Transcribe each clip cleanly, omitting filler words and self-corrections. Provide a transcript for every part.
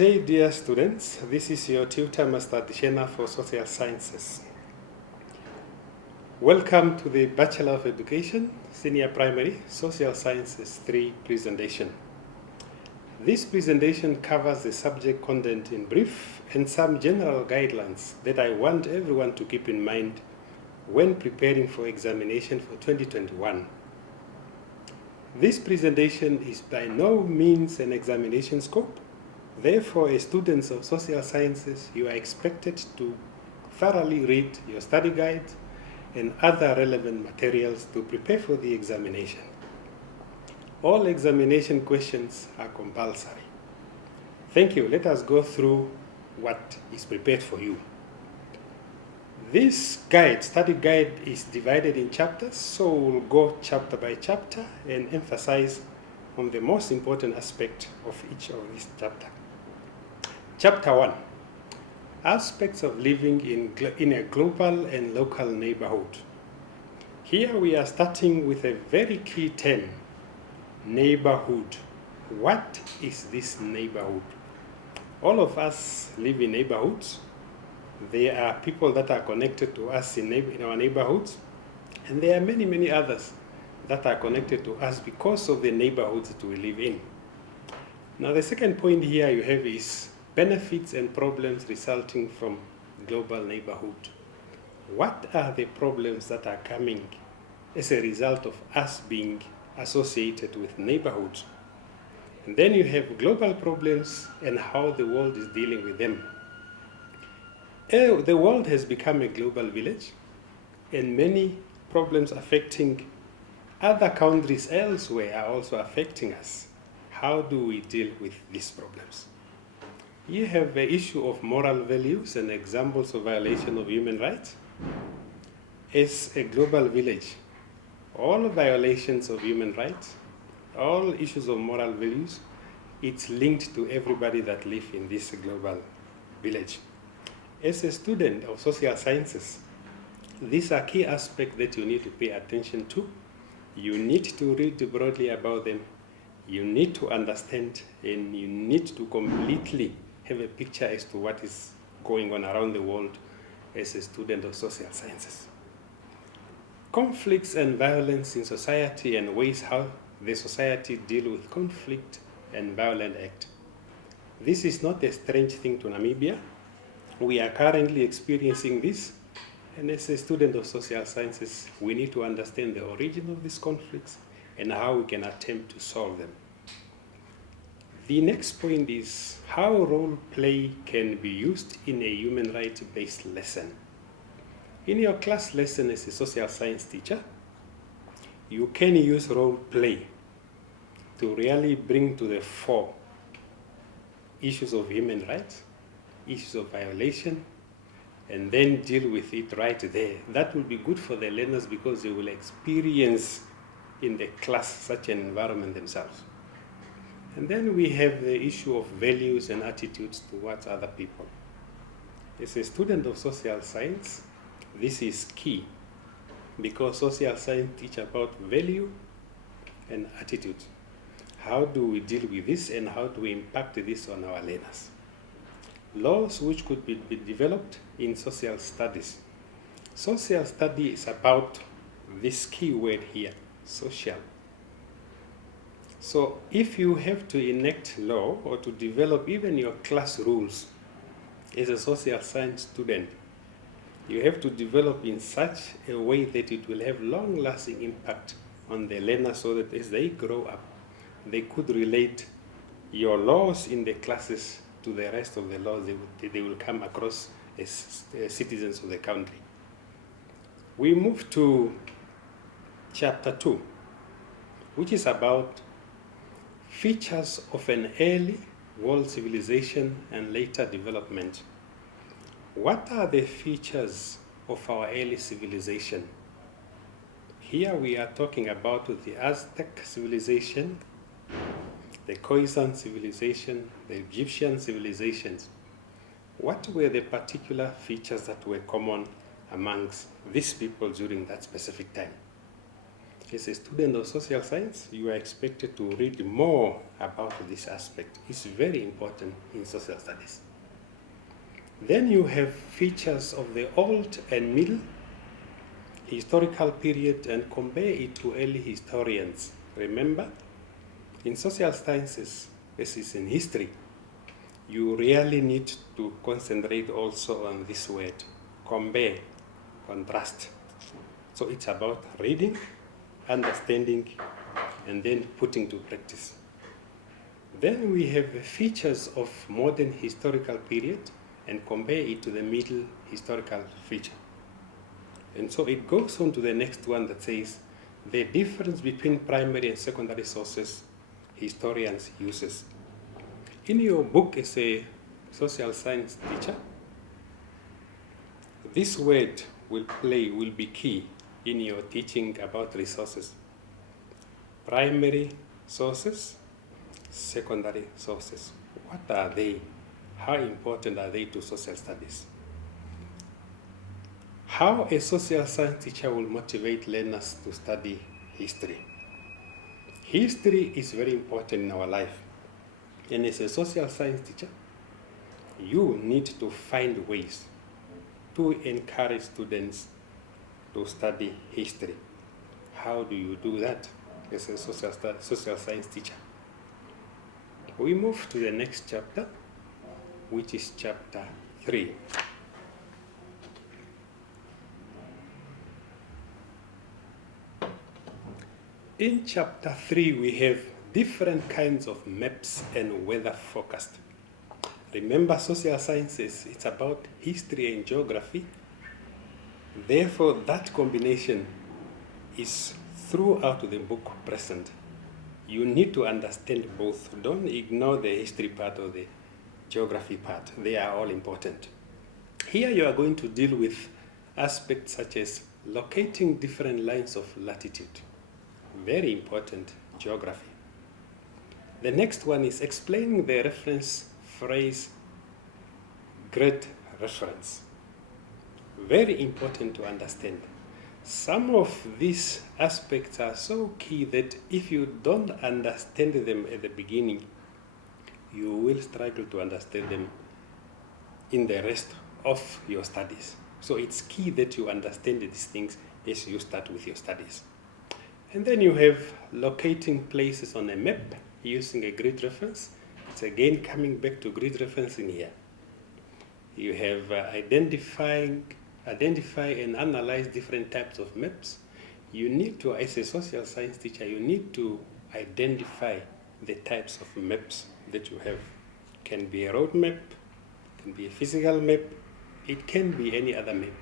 day, dear students. This is your tutor, Master Dishena for Social Sciences. Welcome to the Bachelor of Education, Senior Primary, Social Sciences 3 presentation. This presentation covers the subject content in brief and some general guidelines that I want everyone to keep in mind when preparing for examination for 2021. This presentation is by no means an examination scope. Therefore, as students of social sciences, you are expected to thoroughly read your study guide and other relevant materials to prepare for the examination. All examination questions are compulsory. Thank you. Let us go through what is prepared for you. This study guide, is divided in chapters, so we'll go chapter by chapter and emphasize on the most important aspect of each of these chapters. Chapter 1, Aspects of Living in a Global and Local Neighborhood. Here we are starting with a very key term, neighborhood. What is this neighborhood? All of us live in neighborhoods. There are people that are connected to us in our neighborhoods, and there are many, many others that are connected to us because of the neighborhoods that we live in. Now, the second point here you have is benefits and problems resulting from global neighborhood. What are the problems that are coming as a result of us being associated with neighborhoods? And then you have global problems and how the world is dealing with them. The world has become a global village, and many problems affecting other countries elsewhere are also affecting us. How do we deal with these problems? You have the issue of moral values and examples of violation of human rights. As a global village, all violations of human rights, all issues of moral values, it's linked to everybody that lives in this global village. As a student of social sciences, these are key aspects that you need to pay attention to. You need to read broadly about them. You need to understand, and you need to completely have a picture as to what is going on around the world as a student of social sciences. Conflicts and violence in society and ways how the society deal with conflict and violent act. This is not a strange thing to Namibia. We are currently experiencing this, and as a student of social sciences, we need to understand the origin of these conflicts and how we can attempt to solve them. The next point is how role play can be used in a human rights-based lesson. In your class lesson as a social science teacher, you can use role play to really bring to the fore issues of human rights, issues of violation, and then deal with it right there. That will be good for the learners because they will experience in the class such an environment themselves. And then we have the issue of values and attitudes towards other people. As a student of social science, this is key because social science teach about value and attitude. How do we deal with this and how do we impact this on our learners? Laws which could be developed in social studies. Social study is about this key word here, social. So if you have to enact law or to develop even your class rules as a social science student, you have to develop in such a way that it will have long-lasting impact on the learner so that as they grow up, they could relate your laws in the classes to the rest of the laws they will come across as citizens of the country. We move to chapter 2, which is about features of an early world civilization and later development. What are the features of our early civilization? Here we are talking about the Aztec civilization, the Khoisan civilization, the Egyptian civilizations. What were the particular features that were common amongst these people during that specific time? As a student of social science, you are expected to read more about this aspect. It's very important in social studies. Then you have features of the old and middle historical period and compare it to early historians. Remember, in social sciences, as is in history, you really need to concentrate also on this word, compare, contrast. So it's about reading, understanding, and then putting to practice. Then we have the features of modern historical period and compare it to the middle historical feature. And so it goes on to the next one that says the difference between primary and secondary sources historians uses. In your book as a social science teacher, this word will be key in your teaching about resources. Primary sources, secondary sources. What are they? How important are they to social studies? How a social science teacher will motivate learners to study history. History is very important in our life. And as a social science teacher, you need to find ways to encourage students to study history. How do you do that as a social science teacher? We move to the next chapter, which is chapter 3. In chapter 3, we have different kinds of maps and weather forecast. Remember, social sciences, it's about history and geography. Therefore, that combination is throughout the book present. You need to understand both. Don't ignore the history part or the geography part. They are all important. Here you are going to deal with aspects such as locating different lines of latitude. Very important geography. The next one is explaining the reference phrase, grid reference. Very important to understand. Some of these aspects are so key that if you don't understand them at the beginning, you will struggle to understand them in the rest of your studies. So it's key that you understand these things as you start with your studies. And then you have locating places on a map using a grid reference. It's again coming back to grid referencing here. You have identify and analyze different types of maps. You need to, as a social science teacher, you need to identify the types of maps that you have. It can be a road map, it can be a physical map, it can be any other map.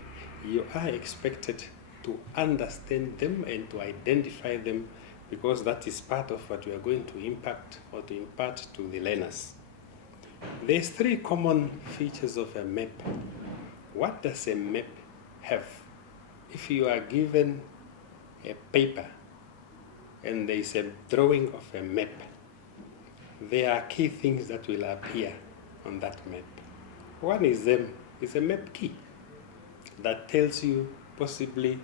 You are expected to understand them and to identify them, because that is part of what you are going to impact or to impart to the learners. There's 3 common features of a map. What does a map have? If you are given a paper and there is a drawing of a map, there are key things that will appear on that map. One is a map key that tells you possibly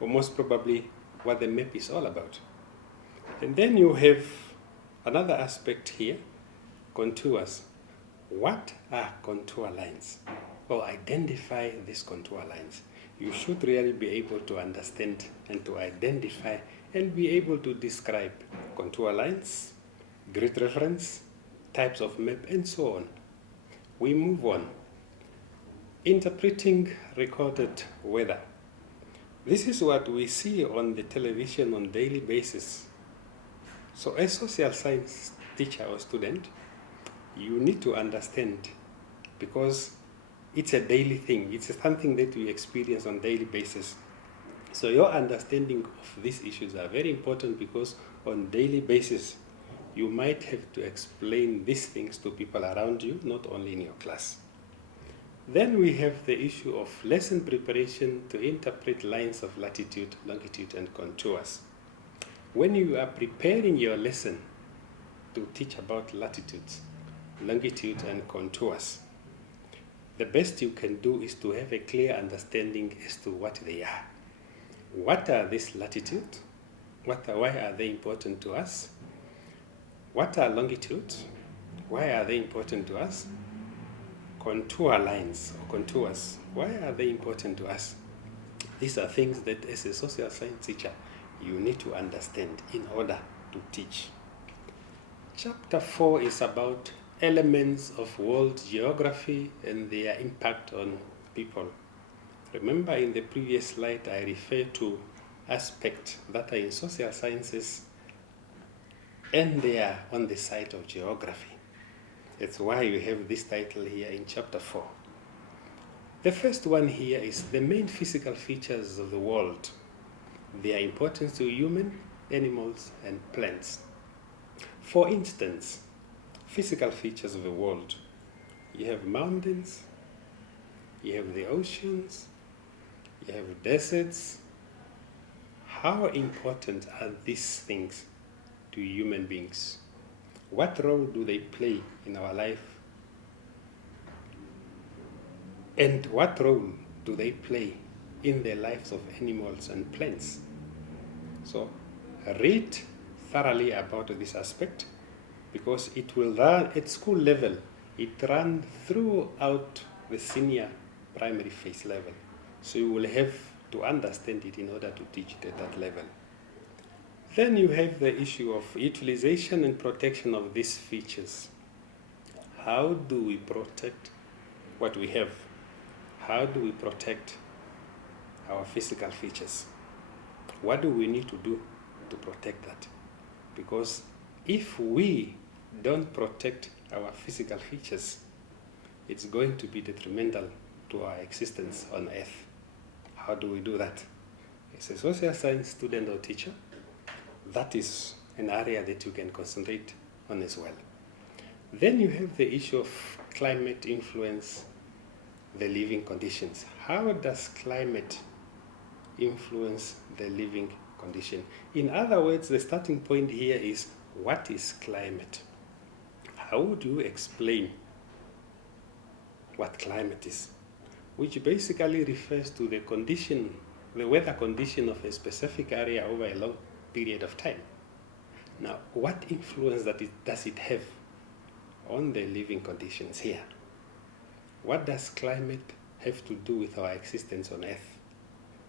or most probably what the map is all about. And then you have another aspect here, contours. What are contour lines? Or identify these contour lines. You should really be able to understand and to identify and be able to describe contour lines, grid reference, types of map, and so on. We move on. Interpreting recorded weather. This is what we see on the television on a daily basis. So as social science teacher or student, you need to understand, because it's a daily thing. It's something that we experience on a daily basis. So your understanding of these issues are very important, because on a daily basis, you might have to explain these things to people around you, not only in your class. Then we have the issue of lesson preparation to interpret lines of latitude, longitude, and contours. When you are preparing your lesson to teach about latitudes, longitude, and contours, the best you can do is to have a clear understanding as to what they are. What are these latitude? Why are they important to us? What are longitudes? Why are they important to us? Contour lines or contours, why are they important to us? These are things that as a social science teacher, you need to understand in order to teach. Chapter 4 is about elements of world geography and their impact on people. Remember in the previous slide, I referred to aspects that are in social sciences and they are on the side of geography. That's why we have this title here in chapter 4. The first one here is the main physical features of the world, their importance to human, animals, and plants. For instance, physical features of the world. You have mountains, you have the oceans, you have deserts. How important are these things to human beings? What role do they play in our life? And what role do they play in the lives of animals and plants? So read thoroughly about this aspect because it will run at school level. It runs throughout the senior primary phase level. So you will have to understand it in order to teach it at that level. Then you have the issue of utilization and protection of these features. How do we protect what we have? How do we protect our physical features? What do we need to do to protect that? Because if we don't protect our physical features, it's going to be detrimental to our existence on Earth. How do we do that? As a social science student or teacher, that is an area that you can concentrate on as well. Then you have the issue of climate influence the living conditions. How does climate influence the living condition? In other words, the starting point here is, what is climate? How would you explain what climate is? Which basically refers to the condition, the weather condition of a specific area over a long period of time. Now, what influence does it have on the living conditions here? What does climate have to do with our existence on Earth?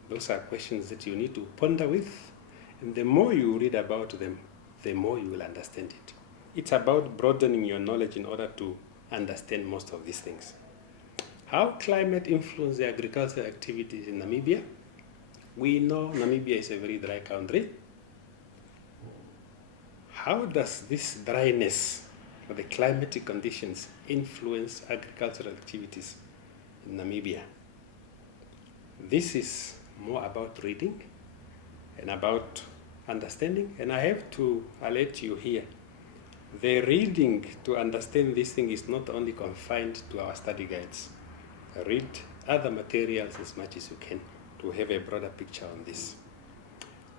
Those are questions that you need to ponder with, and the more you read about them, the more you will understand it. It's about broadening your knowledge in order to understand most of these things. How climate influences the agricultural activities in Namibia? We know Namibia is a very dry country. How does this dryness or the climatic conditions influence agricultural activities in Namibia? This is more about reading and about understanding, and I have to alert you here. The reading to understand this thing is not only confined to our study guides. Read other materials as much as you can to have a broader picture on this.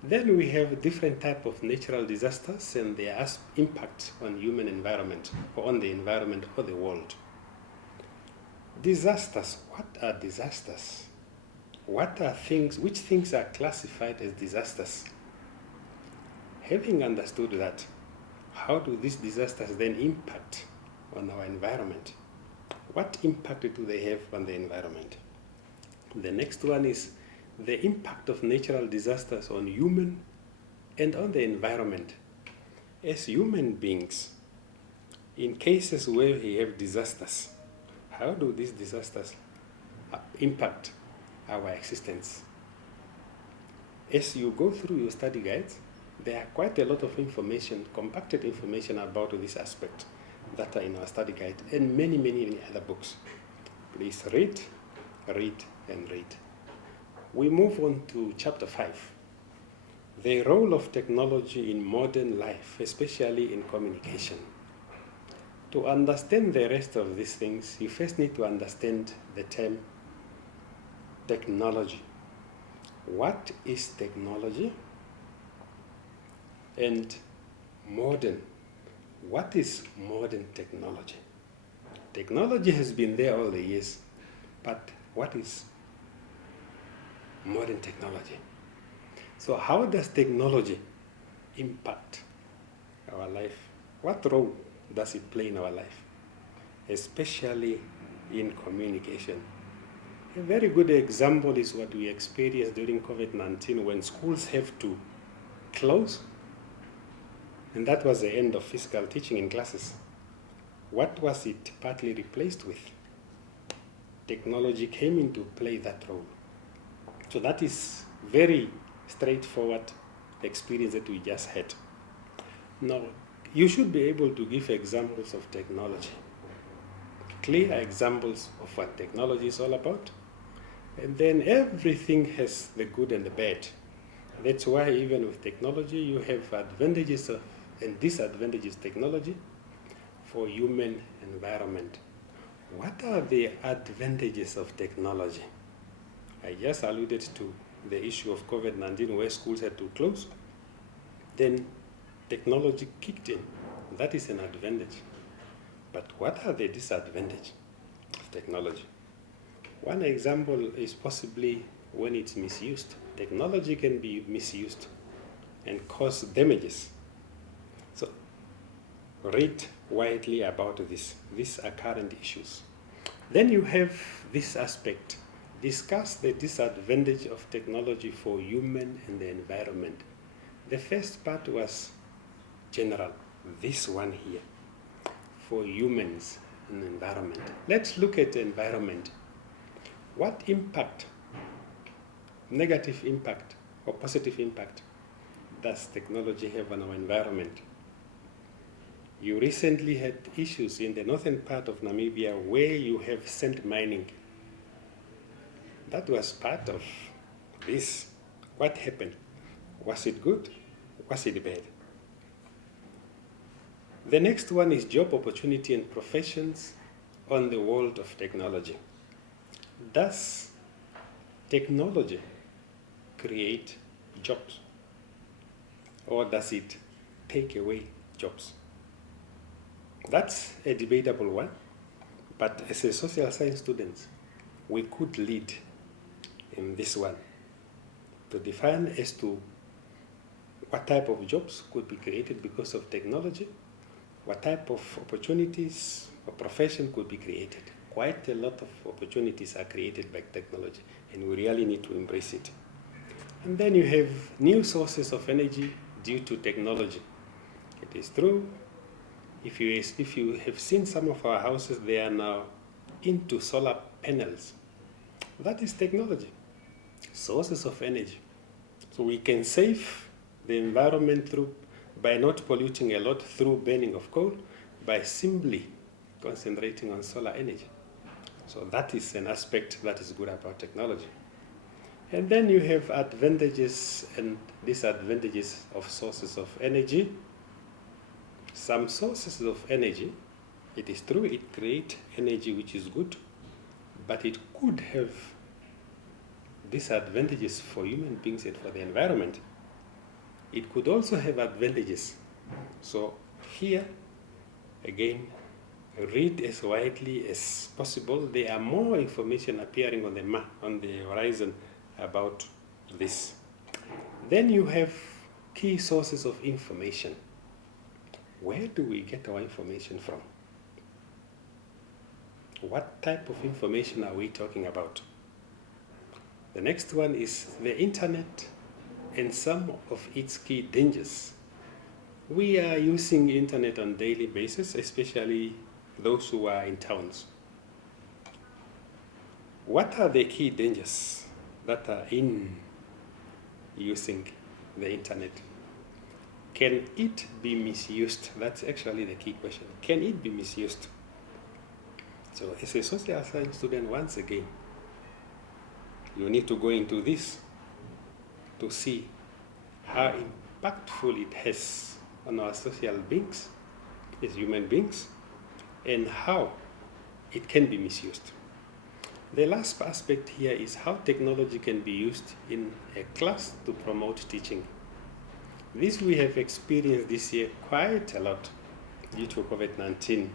Then we have different types of natural disasters and their impact on human environment or on the environment or the world. Disasters. What are disasters? What are things, which things are classified as disasters? Having understood that, how do these disasters then impact on our environment? What impact do they have on the environment? The next one is the impact of natural disasters on human and on the environment. As human beings, in cases where we have disasters, how do these disasters impact our existence? As you go through your study guides, there are quite a lot of information, compacted information about this aspect that are in our study guide and many, many other books. Please read, and read. We move on to chapter 5. The role of technology in modern life, especially in communication. To understand the rest of these things, you first need to understand the term technology. What is technology? And modern. What is modern technology? Technology has been there all the years, but what is modern technology? So how does technology impact our life? What role does it play in our life, especially in communication? A very good example is what we experienced during COVID-19 when schools have to close, and that was the end of physical teaching in classes. What was it partly replaced with? Technology came into play that role. So that is very straightforward experience that we just had. Now, you should be able to give examples of technology, clear examples of what technology is all about, and then everything has the good and the bad. That's why even with technology, you have advantages and disadvantages of technology for human environment. What are the advantages of technology? I just alluded to the issue of COVID-19 where schools had to close. Then technology kicked in. That is an advantage. But what are the disadvantages of technology? One example is possibly when it's misused. Technology can be misused and cause damages. So read widely about this. These are current issues. Then you have this aspect. Discuss the disadvantage of technology for human and the environment. The first part was general. This one here, for humans and environment. Let's look at the environment. What impact, negative impact or positive impact, does technology have on our environment? You recently had issues in the northern part of Namibia where you have sand mining. That was part of this. What happened? Was it good? Was it bad? The next one is job opportunity and professions on the world of technology. Does technology create jobs, or does it take away jobs? That's a debatable one, but as a social science student, we could lead in this one to define as to what type of jobs could be created because of technology, what type of opportunities or profession could be created. Quite a lot of opportunities are created by technology, and we really need to embrace it. And then you have new sources of energy due to technology. It is true, if you have seen some of our houses, they are now into solar panels. That is technology, sources of energy. So we can save the environment by not polluting a lot through burning of coal, by simply concentrating on solar energy. So that is an aspect that is good about technology. And then you have advantages and disadvantages of sources of energy. Some sources of energy, it is true, it creates energy which is good, but it could have disadvantages for human beings and for the environment. It could also have advantages. So here, again, read as widely as possible. There are more information appearing on the horizon about this. Then you have key sources of information. Where do we get our information from? What type of information are we talking about? The next one is the internet and some of its key dangers. We are using internet on a daily basis, especially those who are in towns. What are the key dangers that are in using the internet? Can it be misused? That's actually the key question. Can it be misused? So as a social science student, once again, you need to go into this to see how impactful it has on our social beings as human beings and how it can be misused. The last aspect here is how technology can be used in a class to promote teaching. This we have experienced this year quite a lot due to COVID-19,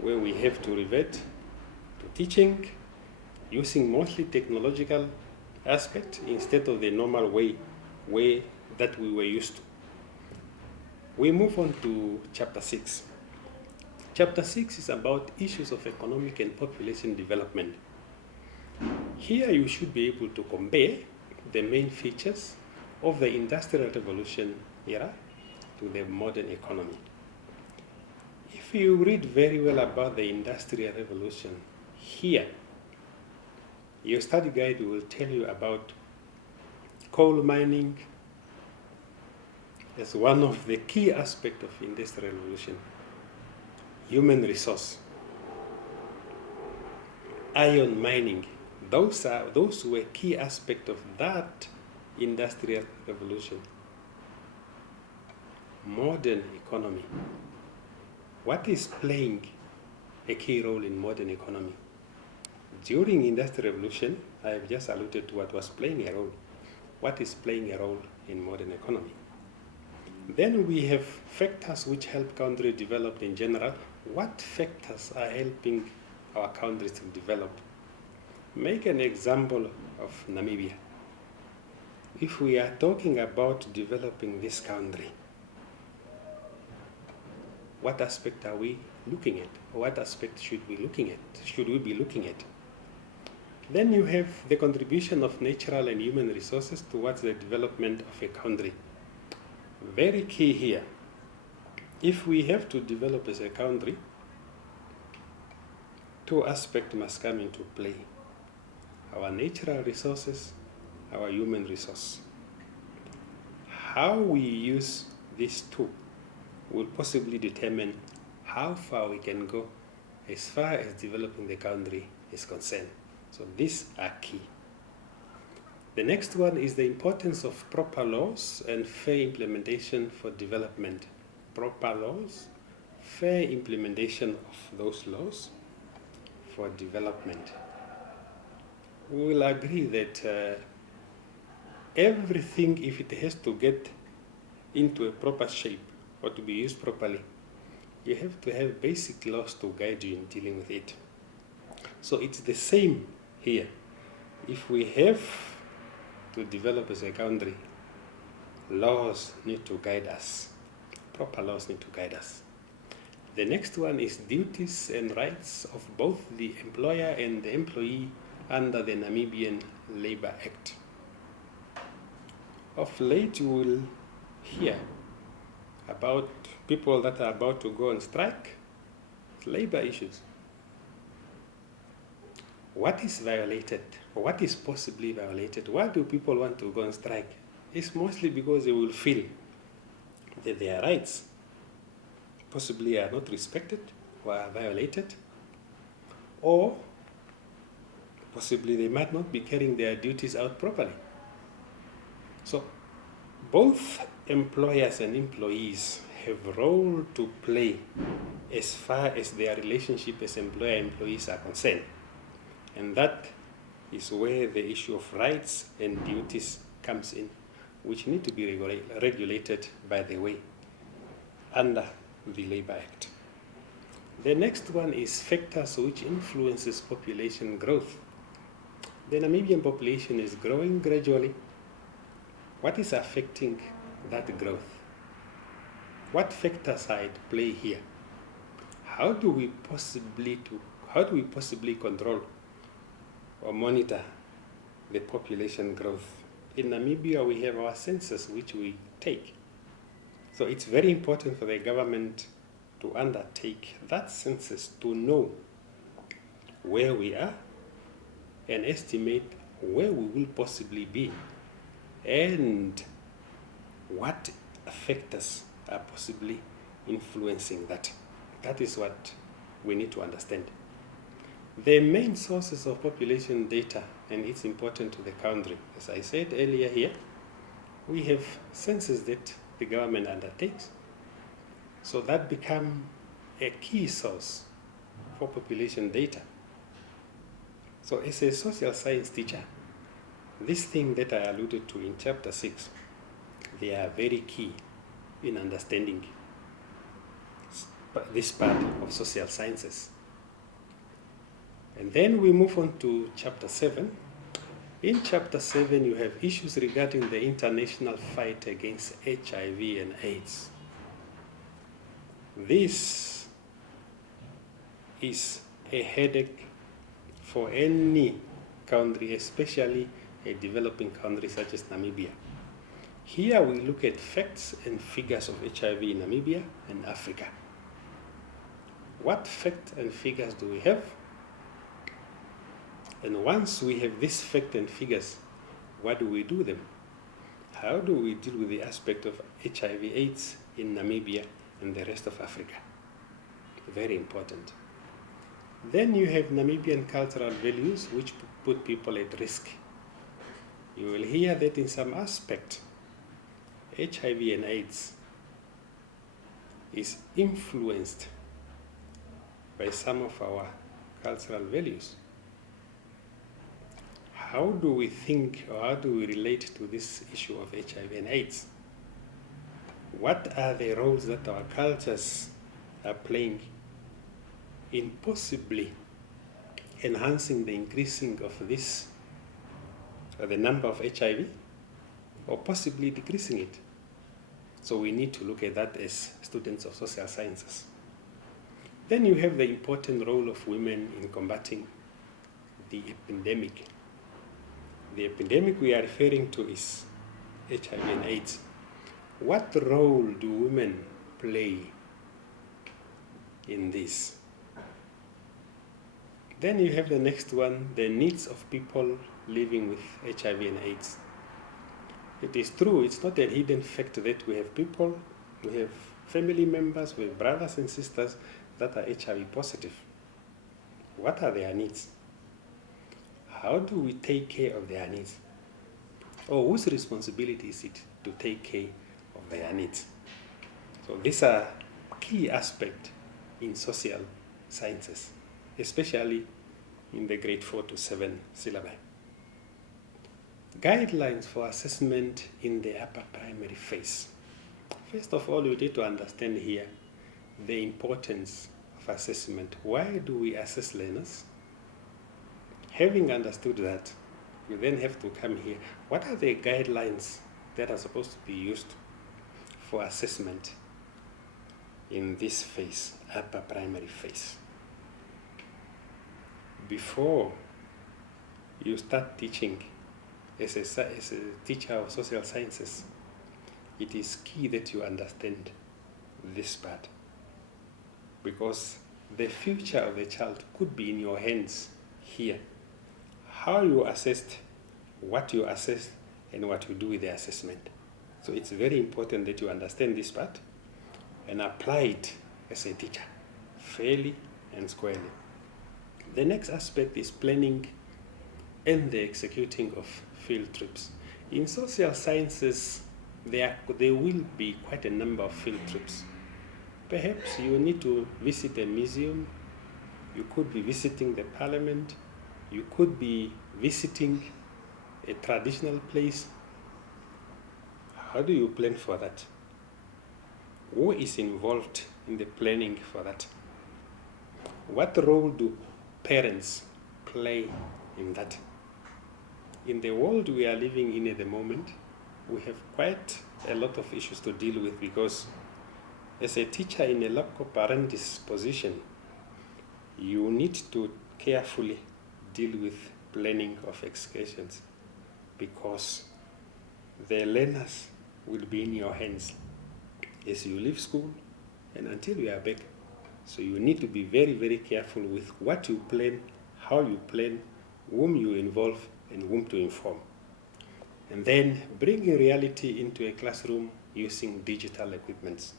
where we have to revert to teaching using mostly technological aspect instead of the normal way that we were used to. We move on to chapter 6. Chapter 6 is about issues of economic and population development. Here you should be able to compare the main features of the Industrial Revolution era to the modern economy. If you read very well about the Industrial Revolution, here, your study guide will tell you about coal mining as one of the key aspects of Industrial Revolution. Human resource, iron mining, those were key aspects of that Industrial Revolution. Modern economy. What is playing a key role in modern economy? During Industrial Revolution, I have just alluded to what was playing a role. What is playing a role in modern economy? Then we have factors which help country develop in general. What factors are helping our countries to develop? Make an example of Namibia. If we are talking about developing this country, what aspect are we looking at? What aspect should we be looking at? Then you have the contribution of natural and human resources towards the development of a country. Very key here. If we have to develop as a country, two aspects must come into play: our natural resources, our human resource. How we use these two will possibly determine how far we can go as far as developing the country is concerned. So these are key. The next one is the importance of proper laws and fair implementation for development. Proper laws, fair implementation of those laws for development. We will agree that everything, if it has to get into a proper shape or to be used properly, you have to have basic laws to guide you in dealing with it. So it's the same here. If we have to develop as a country, laws need to guide us. Proper laws need to guide us. The next one is duties and rights of both the employer and the employee under the Namibian Labour Act. Of late, you will hear about people that are about to go on strike, labor issues. What is violated? What is possibly violated? Why do people want to go on strike? It's mostly because they will feel that their rights possibly are not respected or are violated, or possibly they might not be carrying their duties out properly. So both employers and employees have a role to play as far as their relationship as employer-employees are concerned. And that is where the issue of rights and duties comes in, which need to be regulated, by the way, under the Labour Act. The next one is factors which influences population growth. The Namibian population is growing gradually. What is affecting that growth? What factors are at play here? How do we possibly control or monitor the population growth? In Namibia, we have our census, which we take. So it's very important for the government to undertake that census to know where we are and estimate where we will possibly be and what factors are possibly influencing that. That is what we need to understand. The main sources of population data, and it's important to the country. As I said earlier here, we have census that the government undertakes. So that becomes a key source for population data. So as a social science teacher, this thing that I alluded to in chapter 6, they are very key in understanding this part of social sciences. And then we move on to chapter 7. In chapter 7, you have issues regarding the international fight against HIV and AIDS. This is a headache for any country, especially a developing country such as Namibia. Here we look at facts and figures of HIV in Namibia and Africa. What facts and figures do we have? And once we have these facts and figures, what do we do with them? How do we deal with the aspect of HIV/AIDS in Namibia and the rest of Africa? Very important. Then you have Namibian cultural values which put people at risk. You will hear that in some aspect, HIV and AIDS is influenced by some of our cultural values. How do we think, or how do we relate to this issue of HIV and AIDS? What are the roles that our cultures are playing in possibly enhancing the increasing of this, or the number of HIV, or possibly decreasing it? So we need to look at that as students of social sciences. Then you have the important role of women in combating the epidemic. The epidemic we are referring to is HIV and AIDS. What role do women play in this? Then you have the next one, the needs of people living with HIV and AIDS. It is true, it's not a hidden fact that we have people, we have family members, we have brothers and sisters that are HIV positive. What are their needs? How do we take care of their needs? Or whose responsibility is it to take care of their needs? So these are key aspects in social sciences, especially in the grade 4 to 7 syllabi. Guidelines for assessment in the upper primary phase. First of all, you need to understand here the importance of assessment. Why do we assess learners? Having understood that, you then have to come here. What are the guidelines that are supposed to be used for assessment in this phase, upper primary phase? Before you start teaching as a teacher of social sciences, it is key that you understand this part, because the future of the child could be in your hands here. How you assessed, what you assess, and what you do with the assessment. So it's very important that you understand this part and apply it as a teacher, fairly and squarely. The next aspect is planning and the executing of field trips. In social sciences, there will be quite a number of field trips. Perhaps you need to visit a museum, you could be visiting the parliament, you could be visiting a traditional place. How do you plan for that? Who is involved in the planning for that? What role do parents play in that? In the world we are living in at the moment, we have quite a lot of issues to deal with, because as a teacher in a loco parentis position, you need to carefully deal with planning of excursions, because the learners will be in your hands as you leave school and until you are back. So you need to be very, very careful with what you plan, how you plan, whom you involve, and whom to inform. And then bringing reality into a classroom using digital equipments.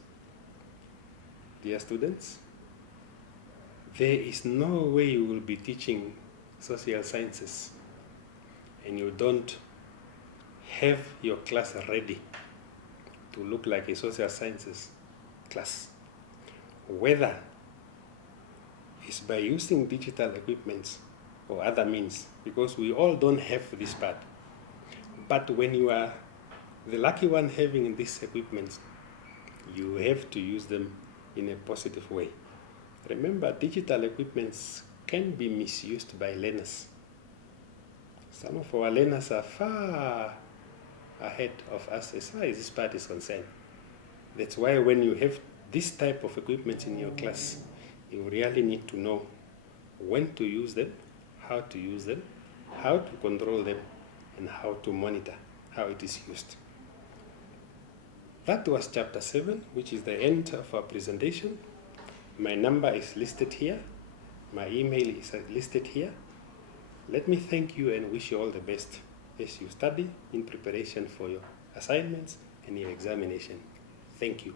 Dear students, there is no way you will be teaching social sciences and you don't have your class ready to look like a social sciences class. Whether it's by using digital equipments or other means, because we all don't have this part. But when you are the lucky one having these equipments, you have to use them in a positive way. Remember, digital equipments can be misused by learners. Some of our learners are far ahead of us as far as this part is concerned. That's why when you have this type of equipment in your class, you really need to know when to use them, how to use them, how to control them, and how to monitor how it is used. That was chapter 7, which is the end of our presentation. My number is listed here. My email is listed here. Let me thank you and wish you all the best as you study in preparation for your assignments and your examination. Thank you.